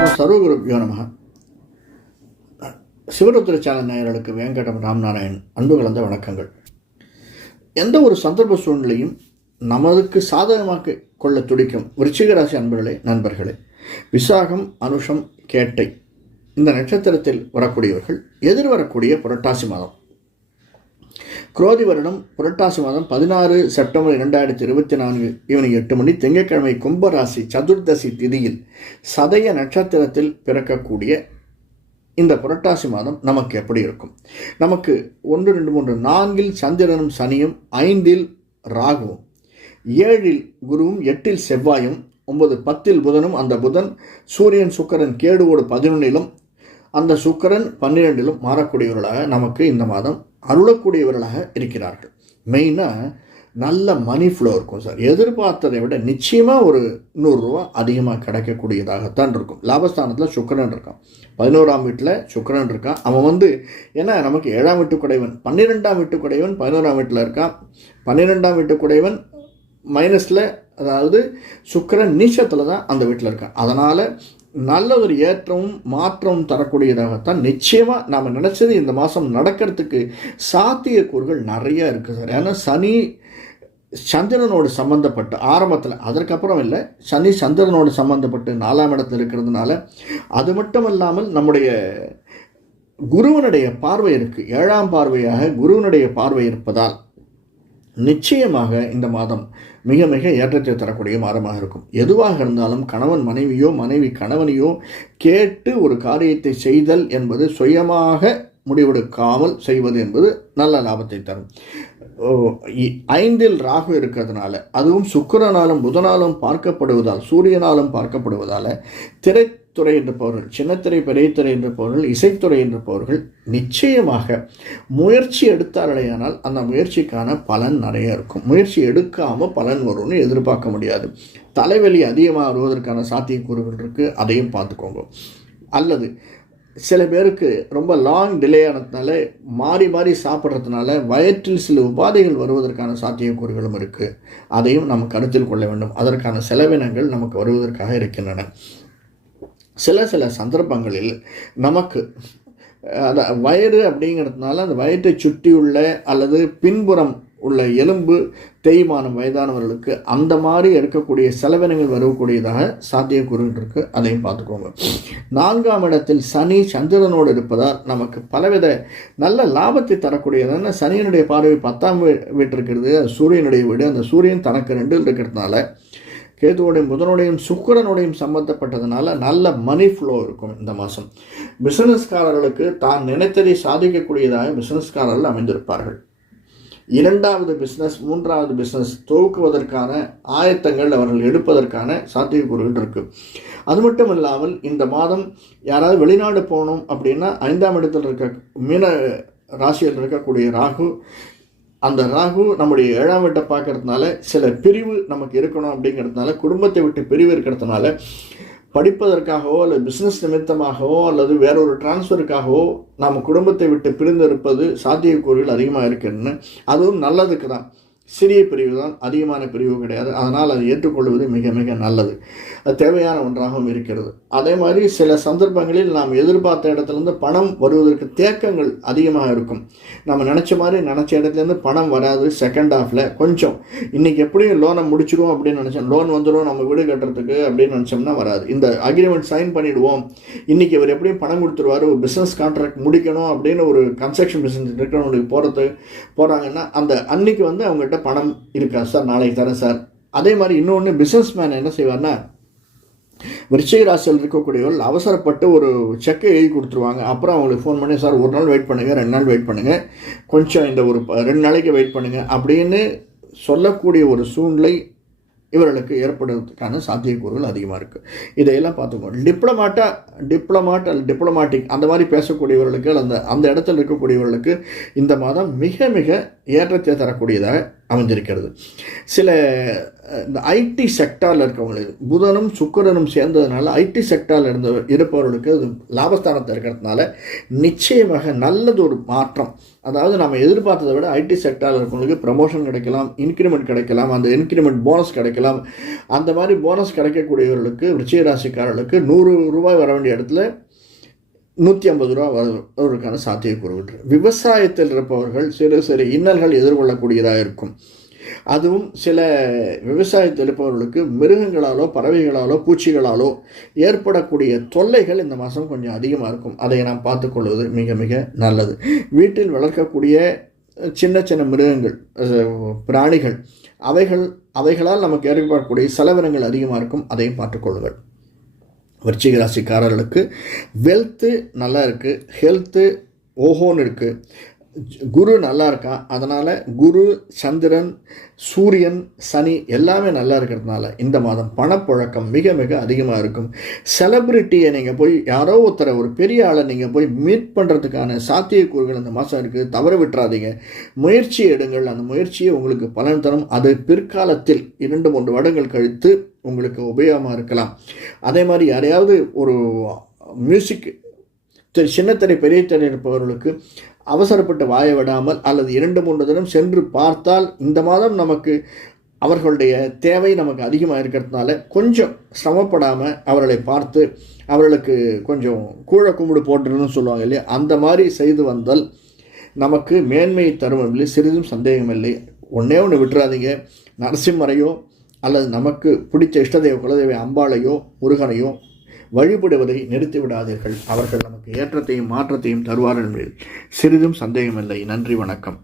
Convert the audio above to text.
சர்வகுருப்யோ நமः. சிவருத்ர சேனல் நேயர்களுக்கு வேங்கடம் ராம்நாராயண் அன்பு கலந்த வணக்கங்கள். எந்த ஒரு சந்தர்ப்ப சூழ்நிலையும் நமக்கு சாதகமாக கொள்ள துடிக்கும் விருச்சிக ராசி அன்பர்களே, நண்பர்களே, விசாகம், அனுஷம், கேட்டை இந்த நட்சத்திரத்தில் வரக்கூடியவர்கள் எதிர்வரக்கூடிய புரட்டாசி மாதம், குரோதி வருடம் புரட்டாசி மாதம் 16 செப்டம்பர் 2024 ஈவினிங் 8 மணி திங்கட்கிழமை கும்பராசி சதுர்தசி திதியில் சதய நட்சத்திரத்தில் பிறக்கக்கூடிய இந்த புரட்டாசி மாதம் நமக்கு எப்படி இருக்கும்? நமக்கு 1, 2, 3, 4 சந்திரனும் சனியும், 5 ராகுவும், 7 குருவும், 8 செவ்வாயும், 9, 10 புதனும், அந்த புதன் சூரியன் சுக்கிரன் கேடுவோடு 11 அந்த சுக்கிரன் 12 மாறக்கூடியவர்களாக நமக்கு இந்த மாதம் அருளக்கூடியவர்களாக இருக்கிறார்கள். மெயினாக நல்ல மணி ஃப்ளோ இருக்கும் சார். எதிர்பார்த்ததை விட நிச்சயமாக ஒரு 100 ரூபா அதிகமாக கிடைக்கக்கூடியதாகத்தான் இருக்கும். லாபஸ்தானத்தில் சுக்கிரன் இருக்கான், 11ஆம் வீட்டில் சுக்கிரன் இருக்கான். அவன் ஏன்னா நமக்கு 7ஆம் வீட்டுக்குடையவன், 12ஆம் வீட்டுக்குடையவன் 11ஆம் வீட்டில் இருக்கான். 12ஆம் வீட்டுக்குடையவன் மைனஸில், அதாவது சுக்கிரன் நீச்சத்தில் தான் அந்த வீட்டில் இருக்கான். அதனால் நல்ல ஒரு ஏற்றமும் மாற்றமும் தரக்கூடியதாகத்தான் நிச்சயமாக நாம் நினச்சது இந்த மாதம் நடக்கிறதுக்கு சாத்தியக்கூறுகள் நிறையா இருக்குது சார். ஏன்னா சனி சந்திரனோடு சம்மந்தப்பட்டு ஆரம்பத்தில், அதற்கப்புறம் இல்லை, சனி சந்திரனோடு சம்மந்தப்பட்டு 4ஆம் இடத்தில் இருக்கிறதுனால, அது மட்டும் இல்லாமல் நம்முடைய குருவனுடைய பார்வை இருக்குது, 7ஆம் பார்வையாக குருவனுடைய பார்வை இருப்பதால் நிச்சயமாக இந்த மாதம் மிக மிக ஏற்றத்தை தரக்கூடிய மாதமாக இருக்கும். எதுவாக இருந்தாலும் கணவன் மனைவியோ மனைவி கணவனையோ கேட்டு ஒரு காரியத்தை செய்தல் என்பது, சுயமாக முடிவெடுக்காமல் செய்வது என்பது நல்ல லாபத்தை தரும். 5 ராகு இருக்கிறதுனால, அதுவும் சுக்கிரனாலும் புதனாலும் பார்க்கப்படுவதால், சூரியனாலும் பார்க்கப்படுவதால், திரைத்துறை என்றபவர்கள், சின்னத்திரை பெரிய திரை என்றபவர்கள், இசைத்துறை என்றபவர்கள் நிச்சயமாக முயற்சி எடுத்தார்களேயானால் அந்த முயற்சிக்கான பலன் நிறைய இருக்கும். முயற்சி எடுக்காமல் பலன் வரும்னு எதிர்பார்க்க முடியாது. தலைவலி அதிகமாக வருவதற்கான சாத்தியக்கூறுகள் இருக்குது, அதையும் பார்த்துக்கோங்க. அல்லது சில பேருக்கு ரொம்ப லாங் டிலே ஆனதுனால, மாறி மாறி சாப்பிட்றதுனால வயிற்றில் சில உபாதைகள் வருவதற்கான சாத்தியக்கூறுகளும் இருக்குது. அதையும் நம்ம கருத்தில் கொள்ள வேண்டும். அதற்கான செலவினங்கள் நமக்கு வருவதற்காக இருக்கின்றன. சில சந்தர்ப்பங்களில் நமக்கு வயிறு அப்படிங்கிறதுனால அந்த வயிற்றை சுற்றியுள்ள அல்லது பின்புறம் உள்ள எலும்பு தேய்மானம் வயதானவர்களுக்கு அந்த மாதிரி இருக்கக்கூடிய செலவினங்கள் வரக்கூடியதாக சாத்தியக்கூறுகள் இருக்குது. அதையும் பார்த்துக்கோங்க. 4ஆம் இடத்தில் சனி சந்திரனோடு இருப்பதால் நமக்கு பலவித நல்ல லாபத்தை தரக்கூடியதான, சனியினுடைய பார்வை 10ஆம் வீட்டு இருக்கிறது, சூரியனுடைய வீடு, அந்த சூரியன் தனக்கு 2 இருக்கிறதுனால, கேதுவோடையும் புதனோடையும் சுக்கிரனோடையும் சம்பந்தப்பட்டதுனால நல்ல மணி ஃப்ளோ இருக்கும் இந்த மாதம். பிஸ்னஸ்காரர்களுக்கு தான் நினைத்ததை சாதிக்கக்கூடியதாக பிஸ்னஸ்காரர்கள் அமைந்திருப்பார்கள். 2வது பிஸ்னஸ், 3வது பிஸ்னஸ் துவக்குவதற்கான ஆயத்தங்கள் அவர்கள் எடுப்பதற்கான சாத்தியக்கூறுகள் இருக்குது. அது மட்டும் இல்லாமல் இந்த மாதம் யாராவது வெளிநாடு போகணும் அப்படின்னா 5ஆம் இடத்தில் இருக்க மீன ராசியில் இருக்கக்கூடிய ராகு, அந்த ராகு நம்முடைய 7ஆம் வீட்டை பார்க்கறதுனால சில பிரிவு நமக்கு இருக்கணும் அப்படிங்கிறதுனால, குடும்பத்தை விட்டு பிரிவு இருக்கிறதுனால, படிப்பதற்காகவோ அல்லது பிஸ்னஸ் நிமித்தமாகவோ அல்லது வேறொரு டிரான்ஸ்ஃபருக்காகவோ நாம் குடும்பத்தை விட்டு பிரிந்து இருப்பது சாத்தியக்கூறுகள் அதிகமாக இருக்குன்னு. அதுவும் நல்லதுக்கு தான், சிறிய பிரிவு தான், அதிகமான பிரிவு கிடையாது. அதனால் அதை ஏற்றுக்கொள்வது மிக மிக நல்லது, அது தேவையான ஒன்றாகவும் இருக்கிறது. அதே மாதிரி சில சந்தர்ப்பங்களில் நாம் எதிர்பார்த்த இடத்துலேருந்து பணம் வருவதற்கு தேக்கங்கள் அதிகமாக இருக்கும். நம்ம நினச்ச மாதிரி நினச்ச இடத்துலேருந்து பணம் வராது. செகண்ட் ஹாஃபில் கொஞ்சம் இன்றைக்கி எப்படியும் லோனை முடிச்சிடுவோம் அப்படின்னு நினச்சோம், லோன் வந்துடும் நம்ம வீடு கட்டுறதுக்கு அப்படின்னு நினச்சோம்னா வராது. இந்த அக்ரிமெண்ட் சைன் பண்ணிவிடுவோம், இன்றைக்கி இவர் எப்படியும் பணம் கொடுத்துருவார், ஒரு பிஸ்னஸ் கான்ட்ராக்ட் முடிக்கணும் அப்படின்னு ஒரு கன்ஸ்ட்ரக்ஷன் பிஸ்னஸ் இருக்கிறவங்களுக்கு போகிறாங்கன்னா அந்த அன்னைக்கு அவங்ககிட்ட பணம் இருக்கா சார், நாளைக்கு தரேன் சார். அதே மாதிரி இன்னொன்று, பிஸ்னஸ் மேன் என்ன செய்வார்னா, விருச்சிக ராசியில் இருக்கக்கூடியவர்கள் அவசரப்பட்டு ஒரு செக்கை எழுதி கொடுத்துருவாங்க. அப்புறம் அவங்களுக்கு ஃபோன் பண்ணி, சார் 1 நாள் வெயிட் பண்ணுங்கள், 2 நாள் வெயிட் பண்ணுங்கள், கொஞ்சம் இந்த ஒரு 2 நாளைக்கு வெயிட் பண்ணுங்கள் அப்படின்னு சொல்லக்கூடிய ஒரு சூழ்நிலை இவர்களுக்கு ஏற்படுறதுக்கான சாத்தியக்கூறுகள் அதிகமாக இருக்குது. இதையெல்லாம் பார்த்துக்கோங்க. டிப்ளமாட்டிக் அந்த மாதிரி பேசக்கூடியவர்களுக்கு, அந்த இடத்துல இருக்கக்கூடியவர்களுக்கு இந்த மாதம் மிக மிக ஏற்றத்தை தரக்கூடியதாக அமைந்திருக்கிறது. சில இந்த ஐடி செக்டாரில் இருக்கவங்களுக்கு புதனும் சுக்கிரனும் சேர்ந்ததுனால ஐடி செக்டாரில் இருப்பவர்களுக்கு அது லாபஸ்தானத்தை இருக்கிறதுனால நிச்சயமாக நல்லதொரு மாற்றம், அதாவது நம்ம எதிர்பார்த்ததை விட ஐடி செக்டாரில் இருக்கவங்களுக்கு ப்ரமோஷன் கிடைக்கலாம், இன்க்ரிமெண்ட் கிடைக்கலாம், அந்த இன்க்ரிமெண்ட் போனஸ் கிடைக்கலாம். அந்த மாதிரி போனஸ் கிடைக்கக்கூடியவர்களுக்கு விருச்சிக ராசிக்காரர்களுக்கு 100 ரூபாய் வர வேண்டிய இடத்துல 150 ரூபா வருவதற்கான சாத்தியக்கூறுகள். விவசாயத்தில் இருப்பவர்கள் சிறு சிறு இன்னல்கள் எதிர்கொள்ளக்கூடியதாக இருக்கும். அதுவும் சில விவசாயத்தில் இருப்பவர்களுக்கு மிருகங்களாலோ பறவைகளாலோ பூச்சிகளாலோ ஏற்படக்கூடிய தொல்லைகள் இந்த மாதம் கொஞ்சம் அதிகமாக இருக்கும். அதை நாம் பார்த்துக்கொள்வது மிக மிக நல்லது. வீட்டில் வளர்க்கக்கூடிய சின்ன சின்ன மிருகங்கள், பிராணிகள், அவைகளால் நமக்கு ஏற்படக்கூடிய செலவினங்கள் அதிகமாக இருக்கும். அதையும் பார்த்துக்கொள்ளுங்கள். விருச்சிக ராசிக்காரர்களுக்கு வெல்த்து நல்லா இருக்குது, ஹெல்த்து ஓஹோன்னு இருக்குது, குரு நல்லா இருக்கான். அதனால் குரு, சந்திரன், சூரியன், சனி எல்லாமே நல்லா இருக்கிறதுனால இந்த மாதம் பணப்புழக்கம் மிக மிக அதிகமாக இருக்கும். செலிப்ரிட்டியை நீங்கள் போய் யாரோ ஒருத்தரை, ஒரு பெரிய ஆளை நீங்கள் போய் மீட் பண்ணுறதுக்கான சாத்தியக்கூறுகள் இந்த மாதம் இருக்குது. தவற விட்டுறாதீங்க, முயற்சி எடுங்கள். அந்த முயற்சியை உங்களுக்கு பலன் தரும். அது பிற்காலத்தில் 2-3 வருடங்கள் கழித்து உங்களுக்கு உபயோகமாக இருக்கலாம். அதே மாதிரி யாரையாவது ஒரு மியூசிக் சின்னத்திரை பெரிய திரை இருப்பவர்களுக்கு அவசரப்பட்டு வாய விடாமல் அல்லது 2-3 தினம் சென்று பார்த்தால் இந்த மாதம் நமக்கு அவர்களுடைய தேவை நமக்கு அதிகமாக இருக்கிறதுனால கொஞ்சம் சிரமப்படாமல் அவர்களை பார்த்து அவர்களுக்கு கொஞ்சம் கூழ கும்பிடு போட்டுருன்னு சொல்லுவாங்க இல்லையா, அந்த மாதிரி செய்து வந்தால் நமக்கு மேன்மையை தரும் இல்லை, சிறிதும் சந்தேகமில்லை. ஒன்று விட்டுறாதீங்க. நரசிம்மரையோ அல்லது நமக்கு பிடிச்ச இஷ்டதெய்வ குலதெய்வ அம்பாளையோ முருகனையோ வழிபடுவதை நிறுத்தி விடாதீர்கள். அவர்கள் நமக்கு ஏற்றத்தையும் மாற்றத்தையும் தருவார்கள் என்பதில் சிறிதும் சந்தேகமில்லை. நன்றி, வணக்கம்.